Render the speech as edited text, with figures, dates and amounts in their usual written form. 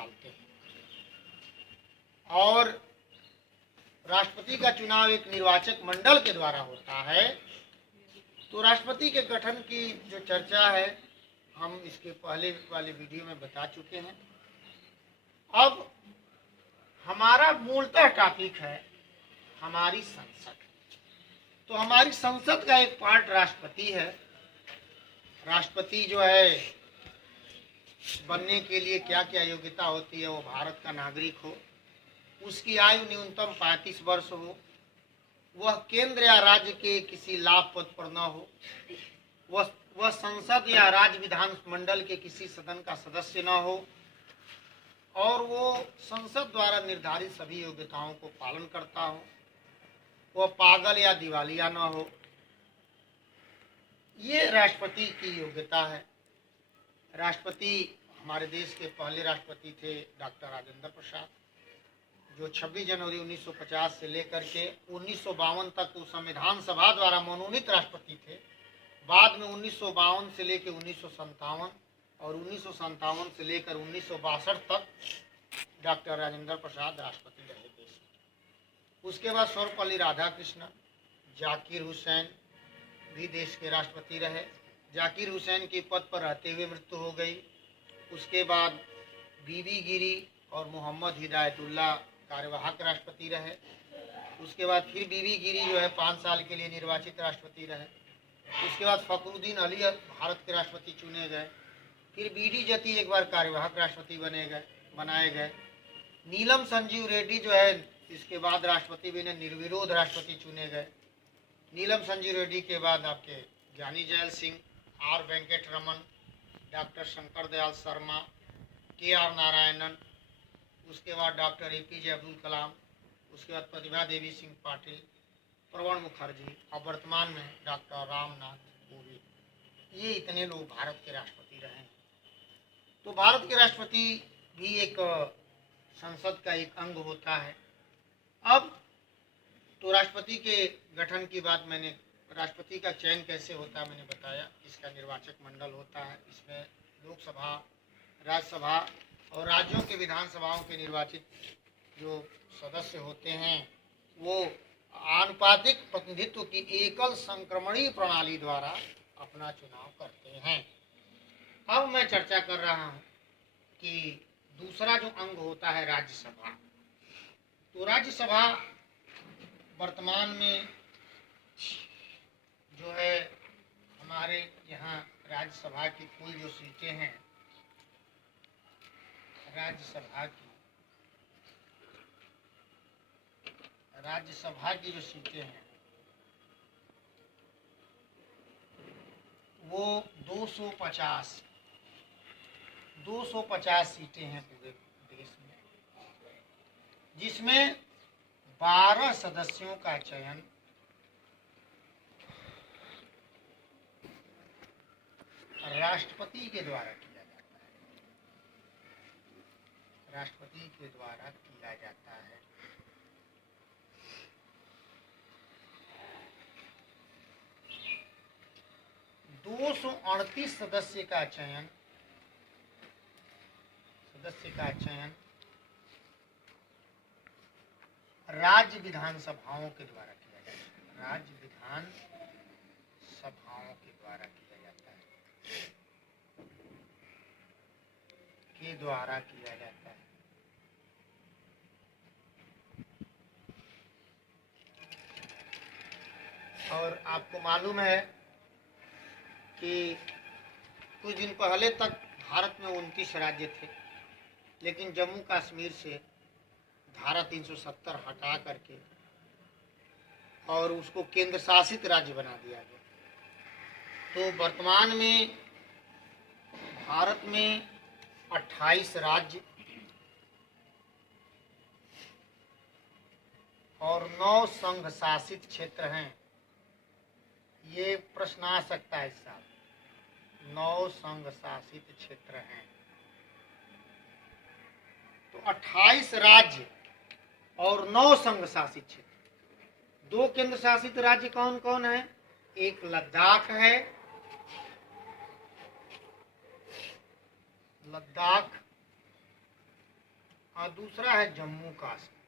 डालते हैं। और राष्ट्रपति का चुनाव एक निर्वाचक मंडल के द्वारा होता है। तो राष्ट्रपति के गठन की जो चर्चा है हम इसके पहले वाले वीडियो में बता चुके हैं। अब हमारा मूलतः टॉपिक है हमारी संसद। तो हमारी संसद का एक पार्ट राष्ट्रपति है। राष्ट्रपति जो है बनने के लिए क्या क्या योग्यता होती है, वो भारत का नागरिक हो, उसकी आयु न्यूनतम 35 वर्ष हो, वह केंद्र या राज्य के किसी लाभ पद पर न हो, वह संसद या राज्य विधान मंडल के किसी सदन का सदस्य न हो, और वो संसद द्वारा निर्धारित सभी योग्यताओं को पालन करता हो, वह पागल या दिवालिया न हो। ये राष्ट्रपति की योग्यता है। राष्ट्रपति हमारे देश के पहले राष्ट्रपति थे डॉक्टर राजेंद्र प्रसाद, जो 26 जनवरी 1950 से लेकर के 1952 तक तो संविधान सभा द्वारा मनोनीत राष्ट्रपति थे। बाद में 1952 से लेकर 1957 और 1957 से लेकर 1962 तक डॉक्टर राजेंद्र प्रसाद राष्ट्रपति रहे देश में। उसके बाद सर्वपल्ली राधाकृष्णन, जाकिर हुसैन भी देश के राष्ट्रपति रहे। जाकिर हुसैन की पद पर रहते हुए मृत्यु हो गई। उसके बाद बीबी गिरी और मोहम्मद हिदायतुल्लाह कार्यवाहक राष्ट्रपति रहे। उसके बाद फिर बीबी गिरी जो है 5 साल के लिए निर्वाचित राष्ट्रपति रहे। उसके बाद फखरुद्दीन अली भारत के राष्ट्रपति चुने गए। फिर बीडी जती एक बार कार्यवाहक राष्ट्रपति बनाए गए। नीलम संजीव रेड्डी जो है इसके बाद राष्ट्रपति बने, निर्विरोध राष्ट्रपति चुने गए। नीलम संजीव रेड्डी के बाद आपके ज्ञानी जैल सिंह, आर वेंकट रमन, डॉक्टर शंकर दयाल शर्मा, के.आर. नारायणन, उसके बाद डॉक्टर ए.पी.जे. अब्दुल कलाम, उसके बाद प्रतिभा देवी सिंह पाटिल, प्रणब मुखर्जी और वर्तमान में डॉक्टर रामनाथ कोविंद। ये इतने लोग भारत के राष्ट्रपति रहे हैं। तो भारत के राष्ट्रपति भी एक संसद का एक अंग होता है। अब तो राष्ट्रपति के गठन की बात मैंने, राष्ट्रपति का चयन कैसे होता है मैंने बताया। इसका निर्वाचक मंडल होता है। इसमें लोकसभा, राज्यसभा और राज्यों के विधानसभाओं के निर्वाचित जो सदस्य होते हैं वो आनुपातिक प्रतिनिधित्व की एकल संक्रमणीय प्रणाली द्वारा अपना चुनाव करते हैं। अब मैं चर्चा कर रहा हूं कि दूसरा जो अंग होता है राज्यसभा। तो राज्यसभा वर्तमान में जो है हमारे यहाँ राज्यसभा की कुल जो सीटें हैं, राज्यसभा की जो सीटें हैं वो 250 सीटें हैं पूरे देश में, जिसमें 12 सदस्यों का चयन राष्ट्रपति के द्वारा किया जाता है। राष्ट्रपति के द्वारा किया जाता है। दो 238 सदस्य का चयन राज्य विधानसभाओं के द्वारा किया जाता है। राज्य विधानसभाओं के द्वारा किया जाता है। और आपको मालूम है कि कुछ दिन पहले तक भारत में 29 राज्य थे, लेकिन जम्मू कश्मीर से धारा 370 हटा करके और उसको केंद्र शासित राज्य बना दिया गया। तो वर्तमान में भारत में 28 राज्य और 9 संघ शासित क्षेत्र हैं। ये प्रश्न आ सकता है इस साल। 9 संघ शासित क्षेत्र हैं। तो 28 राज्य और 9 संघ शासित क्षेत्र। 2 केंद्र शासित राज्य कौन कौन है? एक लद्दाख है, और दूसरा है जम्मू कश्मीर।